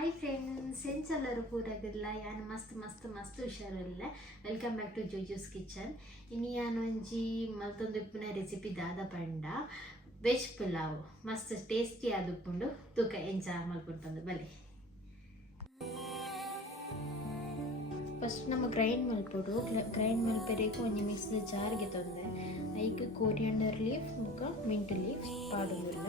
Hi friends, ಎಂಚೆಲ್ಲರೂ ಪೂರಗಿಲ್ಲ. ಯಾನು ಮಸ್ತ್ ಮಸ್ತ್ ಮಸ್ತ್ ಹುಷಾರಿಲ್ಲ. Welcome back to Jojo's kitchen. ಇನ್ನು ಯಾನು ಒಂಜಿ ಮಲ್ತೊಂದು ಉಪ್ಪಿನ ರೆಸಿಪಿ ದಾದ ಪಂಡ ವೆಜ್ ಪುಲಾವ್ ಮಸ್ತ್ ಟೇಸ್ಟಿ ಆದುಪ್ಪುಂಡು. ತೂಕ ಎಂಚ ಮಲ್ಪುಂಡು ಬಲೆ. ಫಸ್ಟ್ ನಮ್ಮ ಗ್ರೈಂಡ್ ಮಲ್ಪೊಡು. ಗ್ರೈಂಡ್ ಮಲ್ಪೆರೆಗೂ ಒಂಜಿ ಮಿಕ್ಸ್ದ ಜಾರ್ಗೆ ತೊಂದೆ ಐಕ್ ಕೋರಿಯಂಡರ್ ಲೀಫ್ ಮುಖ ಮಿಂಟ್ ಲೀಫ್ ಪಾಡುವುದಿಲ್ಲ.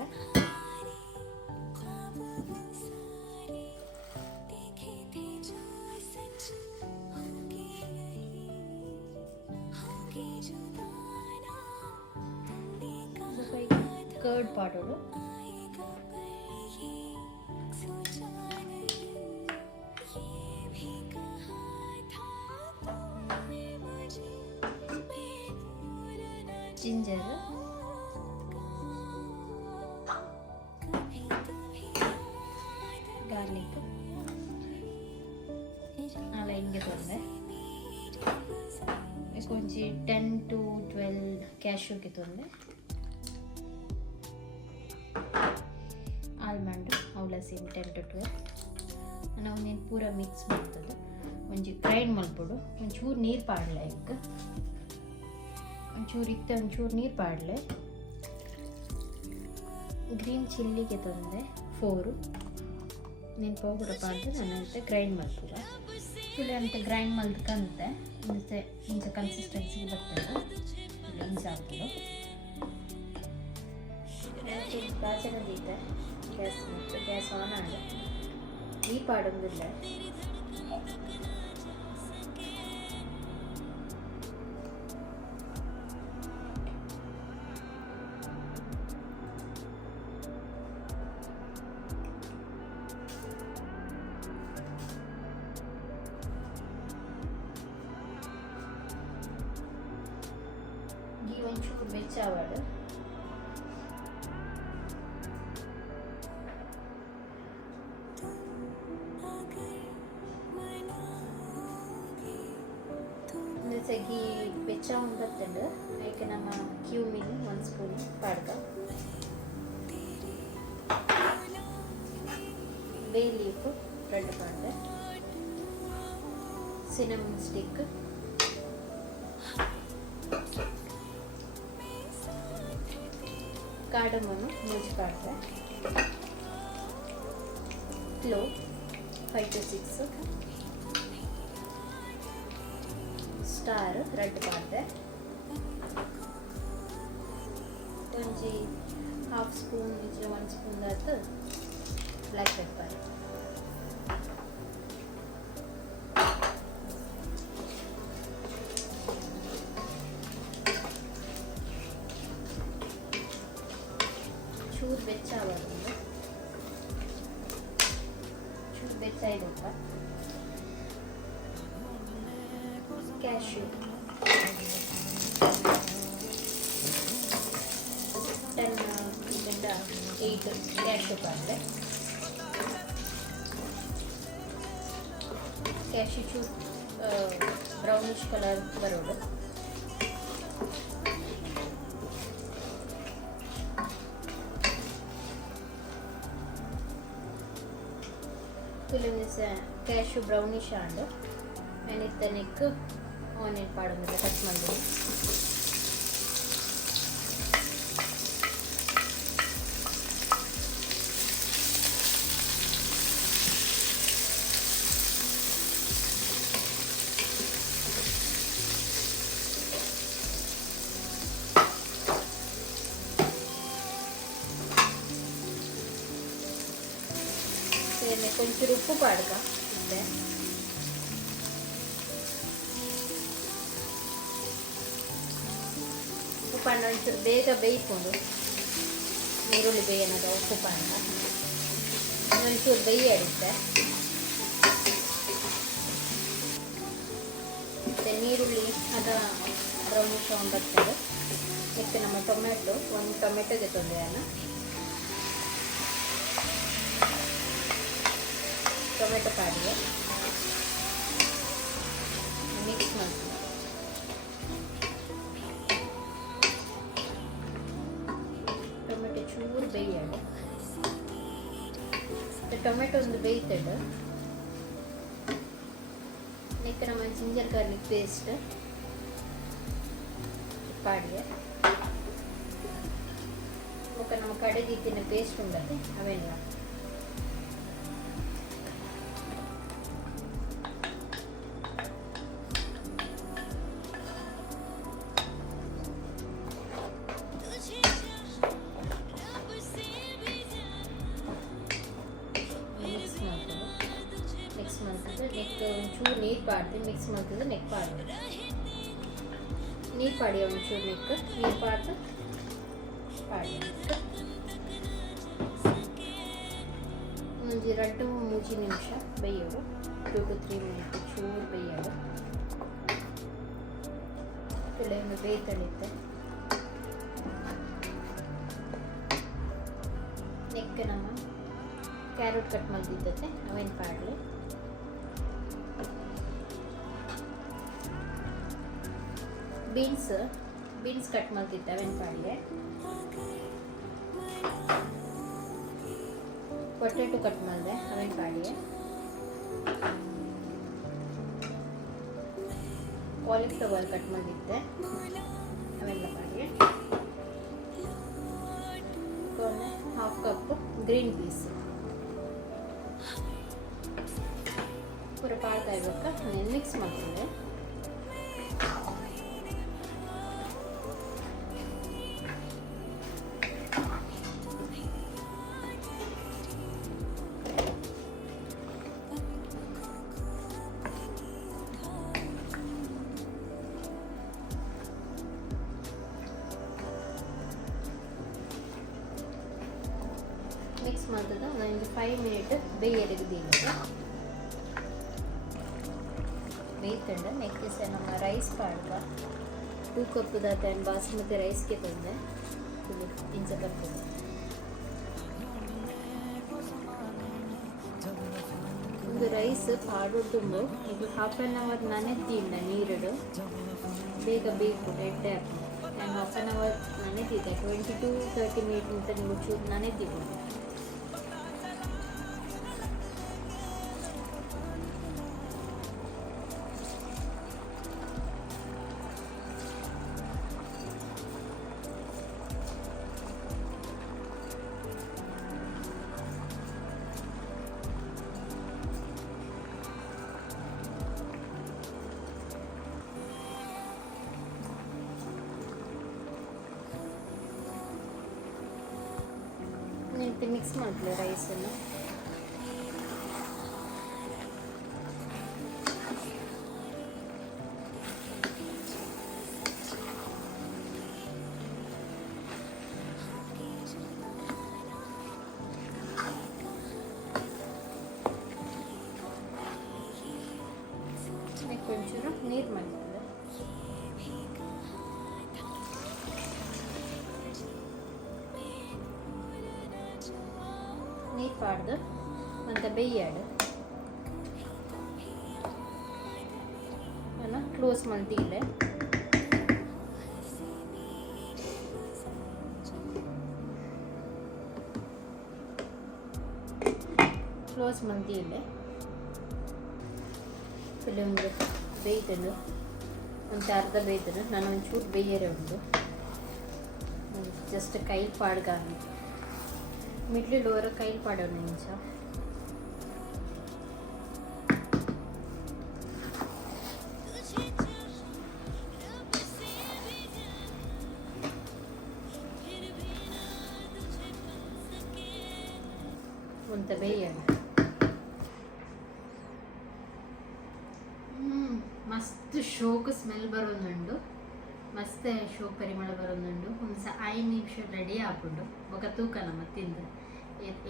कर्ड पाडोಡು जिंजर गार्लिक ಅಲ್ಲ ಹಿಂಗೆ ತೊಂದೆ ಕೊಂಚಿ 10 to 12 ಕ್ಯಾಶ್ಯೂಗೆ ತೊಂದೆ ಆಲ್ಮಂಡ್ ಅವಲ ಸೇಮ್ 10 to 12 ನಾವು ನೀನು ಪೂರ ಮಿಕ್ಸ್ ಮಾಡ್ತದೆ. ಒಂಚೂರು ಗ್ರೈಂಡ್ ಮಲ್ಪೊಡು. ಒಂಚೂರು ನೀರು ಪಾಡಲೆ ಈಗ ಒಂಚೂರು ನೀರು ಪಾಡಲೆ. ಗ್ರೀನ್ ಚಿಲ್ಲಿಗೆ ತಂದೆ 4 ನೀನು ಪೌಡರ್ ಪಾಡ್ದು ನನ್ನಂತೆ ಗ್ರೈಂಡ್ ಮಲ್ಪುವ ಇಲ್ಲಿ ಅಂತ ಗ್ರೈಂಡ್ ಮಲ್ತ್ಕಂತೆ ಇಂಚ ಕನ್ಸಿಸ್ಟೆನ್ಸಿಗೆ ಬರ್ತದೆ. ಇಂಚ ಹಾಕೋದು ಬಾಚನ ದೀತೆ ಗ್ಯಾಸ್ ಆನ್ ಆಗ ಈ ಪಾಡೊಂದಿಲ್ಲ. ಗೀ ಒಂಚೂರು ಬೆಚ್ಚಾವಾಡು ಸಗಿ ಬೆಚ್ಚ ಬರ್ತಂಡು ಅದಕ್ಕೆ ನಮ್ಮ ಕ್ಯೂಮಿನ್ 1 ಸ್ಪೂನ್ ಪಾಡ್ಕ ಬೇ ಲೀಫ್ 2 ಪಾಡ್ದೆ ಸಿನಮನ್ ಸ್ಟಿಕ್ ಕಾರ್ಡಮಮ್ 3 ಪಾಡ್ದೆ ಕ್ಲೋವ್ 5 to 6 ಸ್ಟಾರ್ 2 ಪಾಡ್ದೆ ಒಂಜಿ ಹಾಫ್ ಸ್ಪೂನ್ ಇದ್ರೆ 1 ಸ್ಪೂನ್ ಆಯ್ತು ಬ್ಲ್ಯಾಕ್ ಪೆಪ್ಪರ್ ಚೂರು ಬೆಚ್ಚಾವಾಗಲ್ಲ. ಚೂರು ಬೆಚ್ಚಾಯ್ದಪ್ಪ ಕ್ಯಾಶ್ಯೂ 8 ಕ್ಯಾಶ್ಯೂ ಪಾಡ್ದೆ. ಕ್ಯಾಶ್ಯೂ ಚೂರು ಬ್ರೌನಿಶ್ ಕಲರ್ ಬರೋದು. ಫಿಲ್ಮ್ ಕ್ಯಾಶ್ಯೂ ಬ್ರೌನಿಶ್ ಆಂಡ್ ನೆಕ್ಸ್ಟ್ ನೆಕ್ ಆನಿಯನ್ ಪಾಡೋದಿಲ್ಲ ಕಟ್ ಮಾಡಿದೆ. ಒಂಚೂರು ಉಪ್ಪು ಪಾಡ್ಕ ಇತ್ತೆ. ಉಪ್ಪು ಪಾಂಡ ಒಂಚೂರು ಬೇಗ ಬೇಯ್ಕೊಂಡು ಈರುಳ್ಳಿ ಬೇಯನದ ಉಪ್ಪು ಪಾಂಡ ಒಂಚೂರು ಬೇಯಿಡಿತ್ತೆ. ಮತ್ತು ನೀರುಳ್ಳಿ ಅದ ಬ್ರೌನಿಶ್ ಬರ್ತದೆ. ಮತ್ತು ನಮ್ಮ ಟೊಮೆಟೊ 1 ಟೊಮೆಟೊಗೆ ತೊಂದರೆಯನ್ನು ಟೊಮೆಟೊ ಪಾಡಿಗೆ ಮಿಕ್ಸ್ ಮಾಡ್ತೀವಿ. ಟೊಮೆಟೊ ಚೂರು ಬೇಯಿಯಾಡು ಟೊಮೆಟೊ ಒಂದು ಬೇಯ್ತಡು ನೆಕ್ಕ ನಮ್ಮ ಜಿಂಜರ್ ಗಾರ್ಲಿಕ್ ಪೇಸ್ಟ್ ಪಾಡಿಗೆ ఒక ನಮ್ಮ ಕಡೆಗೆ ಇತ್ತಿನ ಪೇಸ್ಟ್ ಉಂಡದೆ ಅವೆಲ್ಲ ನೆಕ್ ಒಂಚೂರು ನೀರು ಪಾಡ್ದು ಮಿಕ್ಸ್ ಮಾಡ್ತದೆ ನೆಕ್ ಪಾಡ್ದು ನೀರು ಪಾಡಿ ಒಂಚೂರು ನೆಕ್ ನೀರು ಪಾಡ್ದು ಪಾಡಿ ಒಂದು 2-3 ನಿಮಿಷ ಬೇಯೋದು 2 to 3 ಮಿನಿಟ್ ಚೂರು ಬೇಯೋದು ಕೆಲವೊಮ್ಮೆ ಬೇಯ್ತಳಿತೆ ನೆಕ್ ನಮ್ಮ ಕ್ಯಾರೆಟ್ ಕಟ್ ಮಾಡಿದ್ದತೆ ಅವೇನು ಪಾಡಲಿ ಬೀನ್ಸ್ ಕಟ್ ಮಾಡ್ತಿದ್ದೆ ಅವೇನು ಪಾಡಿಗೆ ಪೊಟೆಟೊ ಕಟ್ ಮಾಡಿದೆ ಅವೇನು ಪಾಡಿಗೆ ಕಾಲಿಫ್ಲವರ್ ಕಟ್ ಮಾಡಿದ್ದೆ ಅವೆಲ್ಲ ಪಾಡಿಗೆ ಹಾಫ್ ಕಪ್ ಗ್ರೀನ್ ಪೀಸ್ ಪೂರ ಪಾಡ್ತಾ ಇರ್ಬೇಕಾ ನಾನು ಮಿಕ್ಸ್ ಮಾಡ್ತಿದ್ದೆ ಮಿಕ್ಸ್ ಮಾಡ್ತದೆ ಒಂದು 5 ಮಿನಿಟ್ ಬೇಯಲಿಗೆ ಬೇಯ್ತಂಡ ನೆಕ್ಸ್ಟ್ ನಮ್ಮ ರೈಸ್ ಪಾಡ್ಗ 2 ಕಪ್ ದಾತ ಬಾಸುಮತಿ ರೈಸ್ಗೆ ತಂದೆ ಇಂಚ ಬರ್ತದೆ ಒಂದು ರೈಸ್ ಪಾಡೋದು ಇದು 1/2 ಅವರ್ ನೆನೆದಿಲ್ಲ ನೀರಡು ಬೇಗ ಬೇಕು ಎಡ್ಡೆ ನಾನು 1/2 ಅವರ್ ನೆನೆದಿದ್ದೆ 20 to 30 ಮಿನಿಟ್ ಅಂತ ನೀವು ಚೂರು ನೆನೆದಿದ್ದು ಮಿಕ್ಸ್ ಮಾಡಲಿ ರೈಸನ್ನು కొంచెం ನೀರು ಮಾಡ್ತದೆ ನೀರು ಪಾಡ್ದು ಮತ್ತು ಬೇಯಾಡು ಕ್ಲೋಸ್ ಮಾಡ್ತಿಲ್ಲ ಕ್ಲೋಸ್ ಮಾಡ್ತಿಲ್ಲ ಕೆಲವೊಂದು ಬೇಯ್ತನು ಒಂದು ಅರ್ಧ ಬೇಯ್ತನು ನಾನು ಒಂಚೂರು ಬೇಯರೆ ಉಂಟು ಜಸ್ಟ್ ಕೈ ಪಾಡ್ಗ ಮಿಡ್ಲಿಡುವರ ಕೈಲಿ ಪಾಡೋಣ ನಿಮಿಷ ಒಂತ ಬೇಯೋಣ ಮಸ್ತ್ ಶೋಕ್ ಸ್ಮೆಲ್ ಬರೋದುಂಡು ಮಸ್ತ್ ಶೋಕ್ ಪರಿಮಳ ಬರೋದುಂಡು ಒಂದು 5 ನಿಮಿಷ ರೆಡಿ ಹಾಕೊಂಡು ఒక ತೂಕ ನಮ್ಮ ತಿಂದು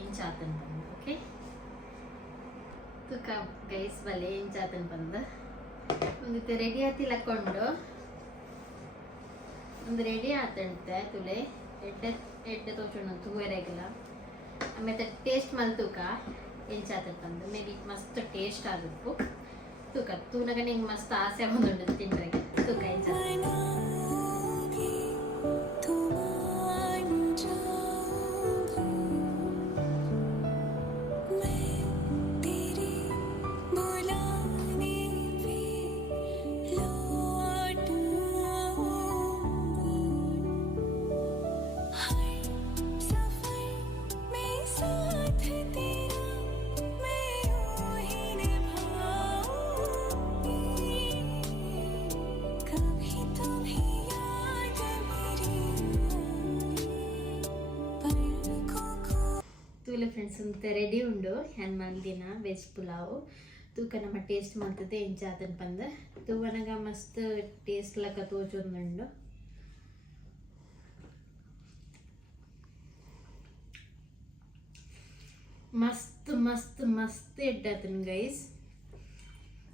ಎಂಚಾತನ್ ಬಂದು ಓಕೆ ತೂಕ ಗೈಸ್ ಬಲೆ ಎಂಚಾತನ್ ಬಂದು ಒಂದು ರೆಡಿ ಆತಿಲಕೊಂಡು ಒಂದು ರೆಡಿ ಆತಂತೆ ತುಲೆ ಎಡ್ಡೆ ತೋಚೋಣ ತೂವರೆಗಿಲ್ಲ ಆಮೇಲೆ ಟೇಸ್ಟ್ ಮಲ್ ತೂಕ ಎಂಚಾತನ್ ಬಂದು ಮೇಬಿ ಮಸ್ತ್ ಟೇಸ್ಟ್ ಆಗಬೇಕು ತೂಕ ತೂನಗ ನಿಂಗೆ ಮಸ್ತ್ ಆಸೆ ಬಂದುಂಡು ತಿಂದ್ರಾಗೆ ತೂಕ ಎಂಚಾತನ್ ಫ್ರೆಂಡ್ಸ್ ಅಂತ ರೆಡಿ ಉಂಡು ಹ್ಯಾನ್ ಮಂದಿನ ವೆಜ್ ಪುಲಾವ್ ತೂಕ ನಮ್ಮ ಟೇಸ್ಟ್ ಮಾಡ್ತದೆ ಎಂಚ ಅದನ್ನು ಬಂದು ತೂವನಗ ಮಸ್ತ್ ಟೇಸ್ಟ್ ಲಕ್ಕ ತೋಚೊಂದುಂಡು ಮಸ್ತ್ ಮಸ್ತ್ ಮಸ್ತ್ ಎಡ್ಡೆ ಆತನ ಗೈಸ್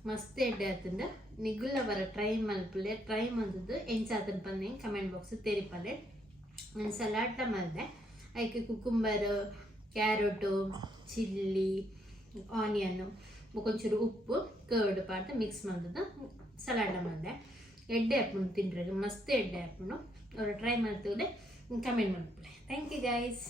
ಮಸ್ತ್ ಎಡ್ಡೆ ಆತಂಡ ನಿಗುಲ್ಲ ಬರ ಟ್ರೈ ಮಲ್ಪಲೆ ಟ್ರೈ ಮಂದದ್ದು ಎಂಚ ಆತನ ಬಂದು ಕಮೆಂಟ್ ಬಾಕ್ಸ್ ತೆರಿಪಲೆ ನಾನು ಸಲಾಡ್ಲ ಮಾಡಿದೆ ಅದಕ್ಕೆ cucumber carrot chilli onion Konchur ಉಪ್ಪು ಕರ್ಡ್ ಪಾರ್ಟ್ ಮಿಕ್ಸ್ ಮಾಡಿದ್ದು ಸಲಾಡ ಮಾಡಿದೆ ಎಡ್ಡೆ ಹಾಕೊಂಡು ತಿಂಡ್ರೆ ಮಸ್ತ್ ಎಡ್ಡೆ ಹಾಕೊಂಡು ಅವ್ರು ಟ್ರೈ ಮಾಡ್ತಿದ್ದೆ ಕಮೆಂಟ್ ಮಾಡ್ಬಿಡ್ರೆ ಥ್ಯಾಂಕ್ ಯು ಗೈಸ್.